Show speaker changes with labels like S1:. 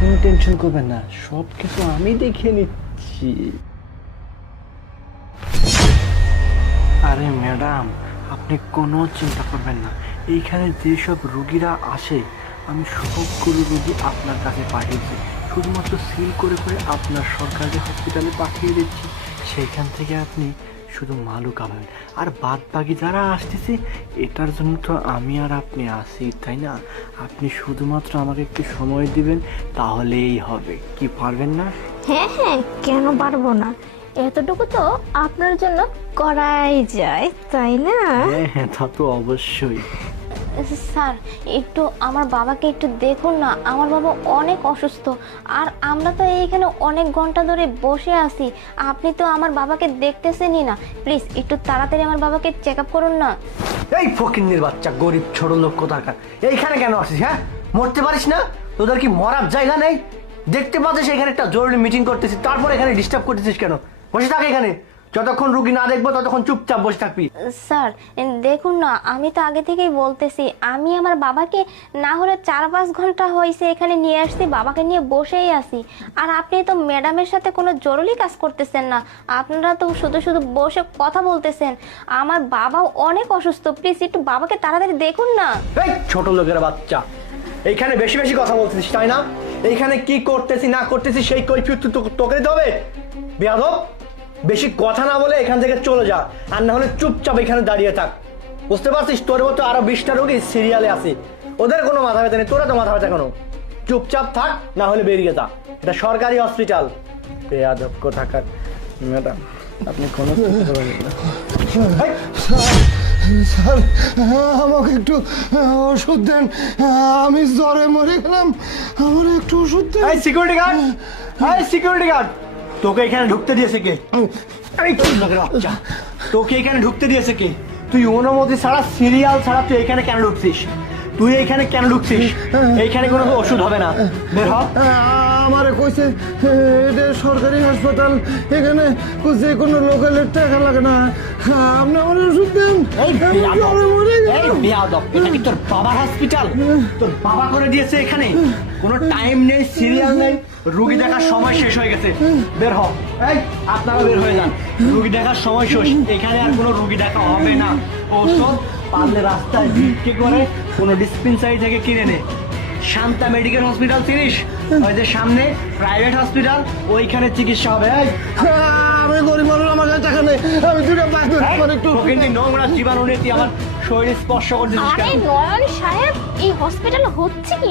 S1: কোনো টেনশন করবেন না সব কিছু আমি দেখে নিচ্ছি। আরে ম্যাডাম, আপনি কোনো চিন্তা করবেন না। এইখানে যেসব রুগীরা আসে, আমি সবগুলো রুগী আপনার কাছে পাঠিয়েছি শুধুমাত্র সিল করে করে আপনার সরকারি হসপিটালে পাঠিয়ে দিচ্ছি। সেইখান থেকে আপনি শুধু মালু কামাবেন আর বাদ বাকি যারা আসতেছে এটার জন্য তো আমি আর আপনি আসি তাই না? আপনি শুধুমাত্র আমাকে একটু সময় দিবেন তাহলেই হবে। কি পারবেন না?
S2: হ্যাঁ হ্যাঁ কেন পারব না? এতটুকু তো আপনার জন্য করাই যায় তাই না?
S1: হ্যাঁ হ্যাঁ তা তো অবশ্যই।
S3: স্যার, একটু আমার বাবাকে একটু দেখুন না। আমার বাবা অনেক অসুস্থ। আর আমরা তো এইখানে অনেক ঘণ্টা ধরে বসে আছি। আপনি তো আমার বাবাকে দেখতেছেনই না। প্লিজ, একটু তাড়াতাড়ি আমার বাবাকে চেক আপ করুন না।
S4: এই ফকিন্নির বাচ্চা, গরিব, ছোট লোক কোথাকার? এইখানে কেন আসিস হ্যাঁ? মরতে পারিস না? তোদের কি মরার জায়গা নেই? দেখতে পাচ্ছিস, এখানে একটা জরুরি মিটিং করতেছিস, তারপর এখানে ডিস্টার্ব করতেছিস কেন? বসে থাক এখানে। যতক্ষণ রুগী না দেখব ততক্ষণ চুপচাপ বসে থাকবি।
S3: স্যার দেখুন না আমি তো আগে থেকেই বলতেছি আমি আমার বাবাকে না হলে চার পাঁচ ঘণ্টা হয়েছে এখানে নিয়ে আসছি বাবাকে নিয়ে বসেই আছি। আর আপনি তো ম্যাডামের সাথে কোনো জরুরি কাজ করতেছেন না আপনারা তো শুধু শুধু বসে কথা বলতেছেন। আমার বাবাও অনেক অসুস্থ প্লিজ একটু বাবাকে তাড়াতাড়ি দেখুন না।
S4: এই ছোট লোকের বাচ্চা এইখানে বেশি বেশি কথা বলতেছিস তাই না? এইখানে কি করতেছি না করতেছি সেই কৈফিয়ত তোকে দিতে হবে। বেয়াদব! বেশি কথা না বলে এখান থেকে চলে যা। আর না হলে চুপচাপ এখানে দাঁড়িয়ে থাক। বুঝতে পারছিস? তোর মতো আরও বিশটা রোগী সিরিয়ালে আছে। ওদের কোনো মাথা ব্যথা নেই তোরা তো মাথা ব্যথা কেন? চুপচাপ থাক না হলে বেরিয়ে যা। এটা সরকারি হসপিটাল। কোথাকার। ম্যাডাম আপনি কোনো
S5: স্যার আমাকে একটু ওষুধ দেন। আমি জ্বরে মরে গেলাম। আমার একটু ওষুধ দেন।
S4: সিকিউরিটি গার্ড সিকিউরিটি গার্ড তোকে এখানে ঢুকতে দিয়েছে কে? বাচ্চা তোকে এখানে ঢুকতে দিয়েছে কে? তুই অনুমতি ছাড়া সিরিয়াল ছাড়া তুই এখানে কেন ঢুকছিস? তুই এখানে কেন ঢুকছিস? এইখানে কোনো ওষুধ হবে না। বের হ।
S5: আমারে কইছে এটা সরকারি হাসপাতাল এখানে যে কোনো লোকালের টাকা লাগে না। আপনি আমার ওষুধ দেন।
S4: বেয়াদব,
S5: জ্বরে মরে
S4: এই
S5: গেলাম
S4: বেয়াদব, এটা কি তোর বাবার হসপিটাল তোর বাবা করে দিয়েছে এখানে? কোনো টাইম নেই সিরিয়াল নেই। রুগী দেখার সময় শেষ হয়ে গেছে। বের হ। এই আপনারা বের হয়ে যান। রুগী দেখার সময় শেষ। এখানে আর কোনো রুগী দেখা হবে না। ঔষধ পারলে রাস্তায় ভিড়কে করে কোনো ডিসপেন্সারি থেকে কিনে নে। শান্তা মেডিকেল হসপিটাল চিনিস? ওই যে সামনে প্রাইভেট হসপিটাল ওইখানে চিকিৎসা হবে। এই
S5: আমি গরিব মানুষ আমার কাছে টাকা নেই। আমি দুটো
S4: নোংরা জীবাণু নিয়ে তুই আমার শরীরে স্পর্শ করছিস
S3: আরে
S4: কেন?
S3: নয়ন সাহেব এই হসপিটাল হচ্ছে কি?